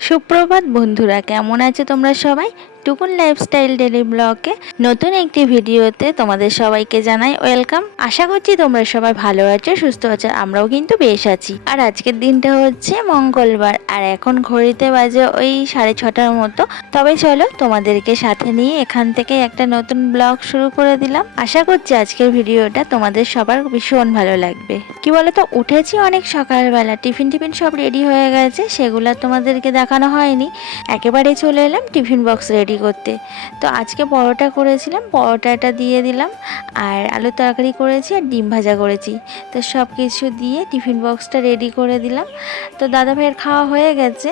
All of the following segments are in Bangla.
সুপ্রভাত বন্ধুরা কেমন আছে তোমরা সবাই? টুকুন লাইফস্টাইল ডেলি ব্লগে নতুন একটি ভিডিওতে তোমাদের সবাইকে জানাই ওয়েলকাম। আশা করছি তোমরা সবাই ভালো আছো, সুস্থ আছো, আমরাও কিন্তু বেশ আছি। আর আজকের দিনটা হচ্ছে মঙ্গলবার, আর এখন ঘড়িতে বাজে ওই সাড়ে ছটার মতো। তবে চলো তোমাদেরকে সাথে নিয়ে এখান থেকে একটা নতুন ব্লগ শুরু করে দিলাম। আশা করছি আজকের ভিডিওটা তোমাদের সবার ভীষণ ভালো লাগবে। কি বলতো, উঠেছি অনেক সকালবেলা, টিফিন টিফিন সব রেডি হয়ে গেছে, সেগুলো তোমাদেরকে দেখানো হয়নি। একেবারে চলে এলাম টিফিন বক্স রেডি করতে। তো আজকে পরোটা করেছিলাম, পরোটাটা দিয়ে দিলাম আর আলু তরকারি করেছি আর ডিম ভাজা করেছি। তো সব কিছু দিয়ে টিফিন বক্সটা রেডি করে দিলাম। তো দাদা ভাইয়ের খাওয়া হয়ে গেছে।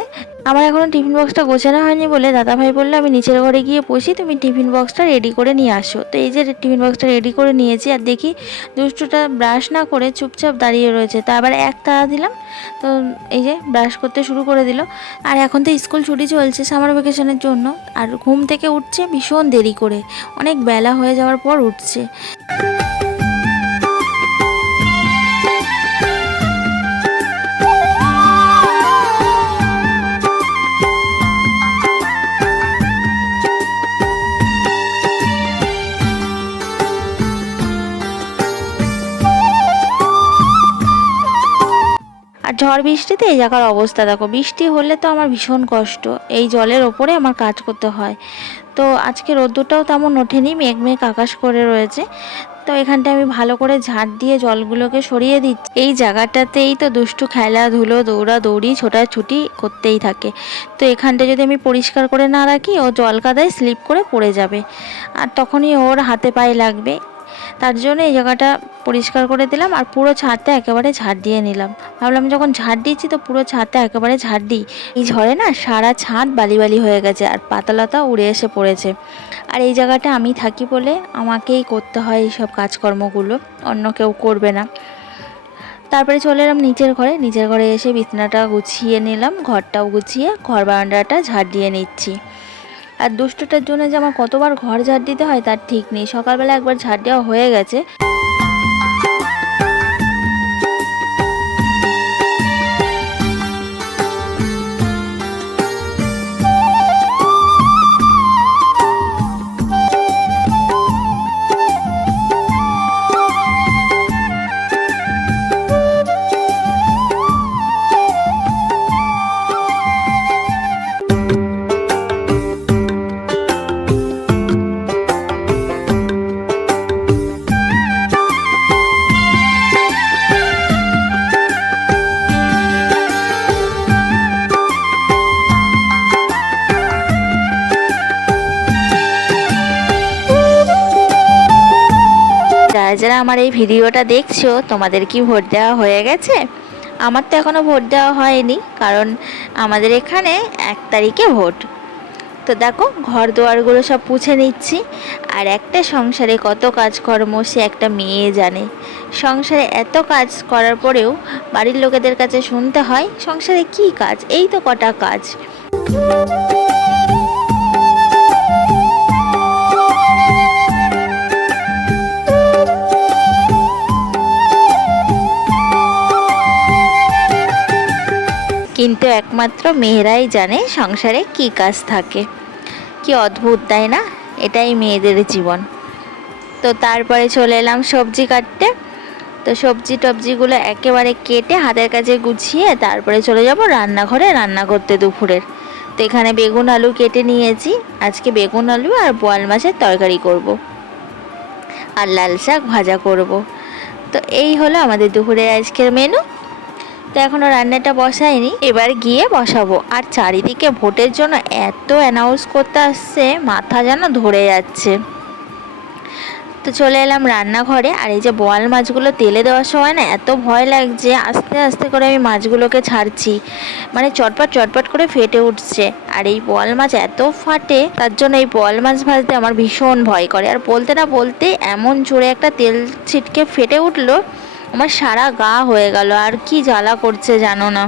আমার এখনও টিফিন বক্সটা গোছানো হয়নি বলে দাদা ভাই বলল, আমি নিচের ঘরে গিয়ে বসি, তুমি টিফিন বক্সটা রেডি করে নিয়ে আসো। তো এই যে টিফিন বক্সটা রেডি করে নিয়েছি আর দেখি দুষ্টুটা ব্রাশ না করে চুপচাপ দাঁড়িয়ে রয়েছে। তা আবার এক তাড়া দিলাম, তো এই যে ব্রাশ করতে শুরু করে দিল। আর এখন তো স্কুল ছুটি চলছে সামার ভ্যাকেশনের জন্য, আর ঘুম থেকে উঠছে ভীষণ দেরি করে, অনেক বেলা হয়ে যাওয়ার পর উঠছে। আর ঝড় বৃষ্টিতে এই জায়গার অবস্থা দেখো। বৃষ্টি হলে তো আমার ভীষণ কষ্ট। এই জলের ওপরে আমার কাজ করতে হয়। তো আজকে রোদ্দুরটাও তেমন ওঠেনি, মেঘ মেঘ আকাশ করে রয়েছে। তো এখানটা আমি ভালো করে ঝাঁট দিয়ে জলগুলোকে সরিয়ে দিচ্ছি। এই জায়গাটাতেই তো দুষ্টু খেলাধুলো দৌড়া দৌড়ি ছোটাছুটি করতেই থাকে। তো এখানটা যদি আমি পরিষ্কার করে না রাখি, ও জল কাদায় স্লিপ করে পড়ে যাবে। আর তখনই ওর হাতে পায়ে লাগবে। তার জন্য এই জায়গাটা পরিষ্কার করে দিলাম আর পুরো ছাদটা একেবারে ঝাড় দিয়ে নিলাম। ভাবলাম যখন ঝাড় দিচ্ছি তো পুরো ছাদটা একেবারে ঝাড় দিই। এই ঝড়ে না সারা ছাদ বালি বালি হয়ে গেছে আর পাতালতা উড়ে এসে পড়েছে। আর এই জায়গাটা আমি থাকি বলে আমাকেই করতে হয় এইসব কাজকর্মগুলো, অন্য কেউ করবে না। তারপরে চলে এলাম নিচের ঘরে। নিচের ঘরে এসে বিছানাটা গুছিয়ে নিলাম, ঘরটাও গুছিয়ে, ঘর বারান্দাটা ঝাড় দিয়ে নিচ্ছি। আর দুষ্টটার জন্য যে আমার কতবার ঘর ঝাড় দিতে হয় তার ঠিক নেই। সকালবেলা একবার ঝাড় দেওয়া হয়ে গেছে। যারা যারা আমার এই ভিডিওটা দেখছ, তোমাদের কি ভোট দেওয়া হয়ে গেছে? আমার তো এখনও ভোট দেওয়া হয়নি, কারণ আমাদের এখানে এক তারিখে ভোট। তো দেখো ঘর দুয়ারগুলো সব পুছে নিচ্ছি, আর একটা সংসারে কত কাজকর্ম সে একটা মেয়ে জানে। সংসারে এত কাজ করার পরেও বাড়ির লোকেদের কাছে শুনতে হয়, সংসারে কি কাজ? এই তো কটা কাজ। একমাত্র মেয়েরাই জানে সংসারে কি কাজ থাকে। কি অদ্ভুত, তাই না? এটাই মেয়েদের জীবন। তো তারপরে চলে এলাম সবজি কাটতে। তো সবজি টবজিগুলো একেবারে কেটে হাতের কাছে গুছিয়ে তারপরে চলে যাব রান্নাঘরে, রান্না করতে দুপুরের। তো এখানে বেগুন আলু কেটে নিয়েছি। আজকে বেগুন আলু আর বোয়াল মাছের তরকারি করব। আর লাল শাক ভাজা করব। তো এই হলো আমাদের দুপুরের আজকের মেনু তো এখনও রান্নাটা বসাইনি। এবার গিয়ে বসাবো। আর চারিদিকে ভোটের জন্য এত অ্যানাউন্স করতে আসছে, মাথা যেন ধরে যাচ্ছে। তো চলে এলাম রান্নাঘরে। আর এই যে বোয়াল মাছগুলো তেলে দেওয়ার সময় না এত ভয় লাগছে, আস্তে আস্তে করে আমি মাছগুলোকে ছাড়ছি। মানে চটপট চটপট করে ফেটে উঠছে। আর এই বোয়াল মাছ এত ফাটে, তার জন্য এই বোয়াল মাছ ভাজতে আমার ভীষণ ভয় করে। আর বলতে না বলতে এমন জোরে একটা তেল ছিটকে ফেটে উঠল আমার সারা গা হয়ে গেল, আর কি জ্বালা করছে জানো না।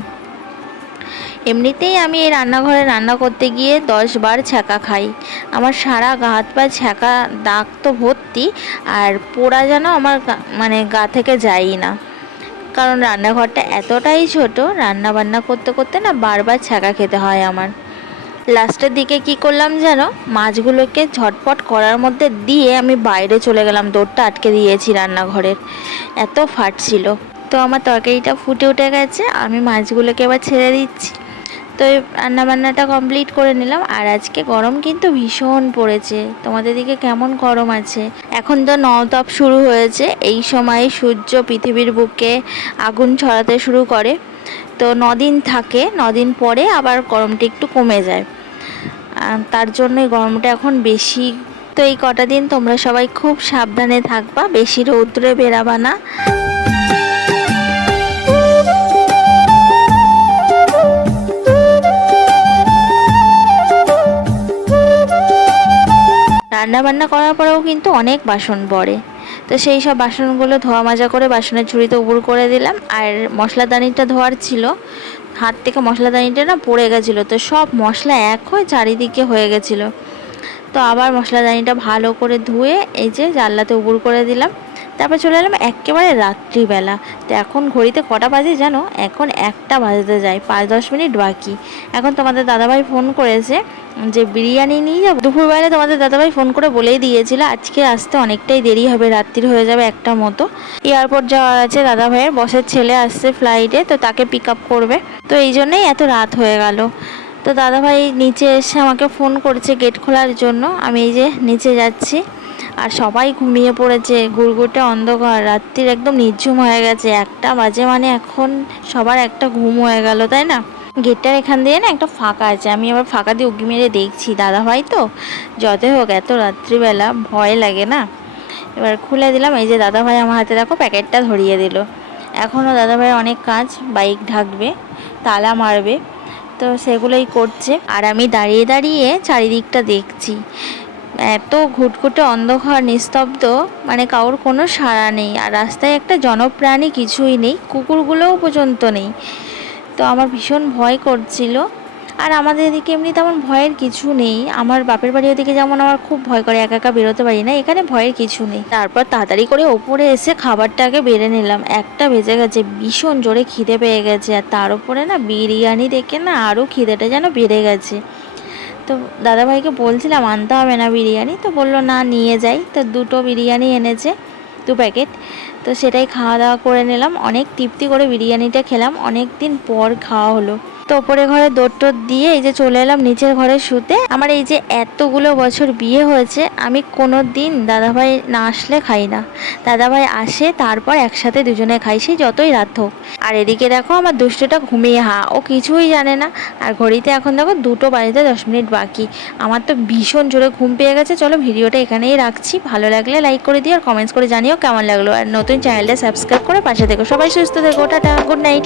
এমনিতেই আমি এই রান্নাঘরে রান্না করতে গিয়ে দশ বার ছ্যাঁকা খাই। আমার সারা গা হাত পা ছ্যাঁকা দাগ তো ভর্তি, আর পোড়া যেন আমার মানে গা থেকে যায়ই না। কারণ রান্নাঘরটা এতটাই ছোট রান্না বান্না করতে করতে না বারবার ছ্যাঁকা খেতে হয় আমার। লাস্টের দিকে কি করলাম যেন? মাছগুলোকে ঝটপট করার মধ্যে দিয়ে আমি বাইরে চলে গেলাম। দৌড়টা আটকে দিয়েছি রান্নাঘরের। এত ফাটছিল তো আমার তরকারিটা ফুটে উঠে গেছে। আমি মাছগুলোকে এবার ছেড়ে দিচ্ছি। তো এই রান্নাবান্নাটা কমপ্লিট করে নিলাম। আর আজকে গরম কিন্তু ভীষণ পড়েছে। তোমাদের দিকে কেমন গরম আছে? এখন তো নওতাপ শুরু হয়েছে। এই সময় সূর্য পৃথিবীর বুকে আগুন ছড়াতে শুরু করে। তো নদিন থাকে। নদিন পরে আবার গরমটা একটু কমে যায়। তার জন্যই গরমটা এখন বেশি। তো এই কটা দিন তোমরা সবাই খুব সাবধানে থাকবা, বেশি রৌদ্রে বেরাবা না। রান্না বান্না করার পরেও কিন্তু অনেক বাসন পড়ে। তো সেই সব বাসনগুলো ধোয়া মাজা করে বাসনের ঝুড়িতে উবুর করে দিলাম। আর মশলাদানিটা ধোয়ার ছিল। হাত থেকে মশলাদানিটা না পড়ে গেছিল। তো সব মশলা এক হয়ে চারিদিকে হয়ে গেছিল। তো আবার মশলাদানিটা ভালো করে ধুয়ে এই যে জানলাতে উবুর করে দিলাম। তারপর চলে এলাম একেবারে রাত্রিবেলা। তো এখন ঘড়িতে কটা বাজে জানো? এখন একটা বাজতে যায়, পাঁচ দশ মিনিট বাকি। এখন তোমাদের দাদাভাই ফোন করেছে যে বিরিয়ানি নিয়ে যাব। দুপুরবেলা তোমাদের দাদাভাই ফোন করে বলেই দিয়েছিল, আজকে আসতে অনেকটাই দেরি হবে, রাত্রির হয়ে যাবে একটা মতো। এয়ারপোর্ট যাওয়ার আছে দাদাভাইয়ের, বসের ছেলে আসছে ফ্লাইটে তো তাকে পিক আপ করবে। তো এই জন্যেই এত রাত হয়ে গেল। তো দাদাভাই নিচে এসে আমাকে ফোন করছে গেট খোলার জন্য। আমি এই যে নিচে যাচ্ছি। আর সবাই ঘুমিয়ে পড়েছে। গুড়গুড়টা অন্ধকার, রাত্রির একদম নির্ঝুম হয়ে গেছে। একটা বাজে মানে এখন সবার একটা ঘুম হয়ে গেল, তাই না? গেটটার এখান দিয়ে না একটা ফাঁকা আছে। আমি আবার ফাঁকা দিয়ে উকি মেরে দেখছি দাদা ভাই তো। যতই হোক, এত রাত্রিবেলা ভয় লাগে না? এবার খুলে দিলাম। এই যে দাদা ভাই আমার হাতে দেখো প্যাকেটটা ধরিয়ে দিল। এখনও দাদা ভাইয়ের অনেক কাজ, বাইক ঢাকবে, তালা মারবে, তো সেগুলোই করছে। আর আমি দাঁড়িয়ে দাঁড়িয়ে চারিদিকটা দেখছি। এত ঘুটঘুটে অন্ধকার, নিস্তব্ধ মানে কারোর কোনো সাড়া নেই। আর রাস্তায় একটা জনপ্রাণী কিছুই নেই, কুকুরগুলোও পর্যন্ত নেই। তো আমার ভীষণ ভয় করছিল। আর আমাদের এদিকে এমনি তেমন ভয়ের কিছু নেই। আমার বাপের বাড়ি ওদিকে যেমন আমার খুব ভয় করে, একা একা বেরোতে পারি না, এখানে ভয়ের কিছু নেই। তারপর তাড়াতাড়ি করে ওপরে এসে খাবারটাকে বেড়ে নিলাম। একটা বেজে গেছে, ভীষণ জোরে খিদে পেয়ে গেছে। আর তার উপরে না, বিরিয়ানি দেখে না আরও খিদেটা যেন বেড়ে গেছে। তো দাদাভাইকে বলছিলাম, আনতে হবে না বিরিয়ানি? তো বলল, না, নিয়ে যাই। তো দুটো বিরিয়ানি এনেছে, দু প্যাকেট। তো সেটাই খাওয়া দাওয়া করে নিলাম। অনেক তৃপ্তি করে বিরিয়ানিটা খেলাম। অনেক দিন পর খাওয়া হলো। তো ওপরে ঘরে দৌড় দিয়ে এই যে চলে এলাম নিচের ঘরে শুতে। আমার এই যে এতগুলো বছর বিয়ে হয়েছে, আমি কোনো দিন দাদাভাই না আসলে খাই না। দাদাভাই আসে, তারপর একসাথে দুজনে খাই সেই যতই রাত হোক। আর এদিকে দেখো আমার দুষ্টটা ঘুমিয়ে, হা, ও কিছুই জানে না। আর ঘড়িতে এখন দেখো দুটো বাজতে দশ মিনিট বাকি। আমার তো ভীষণ জোরে ঘুম পেয়ে গেছে। চলো ভিডিওটা এখানেই রাখছি। ভালো লাগলে লাইক করে দিও আর কমেন্টস করে জানিও কেমন লাগল। আর নতুন চ্যানেলটা সাবস্ক্রাইব করে পাশে থেকো। সবাই সুস্থ থেকো। Tata good night.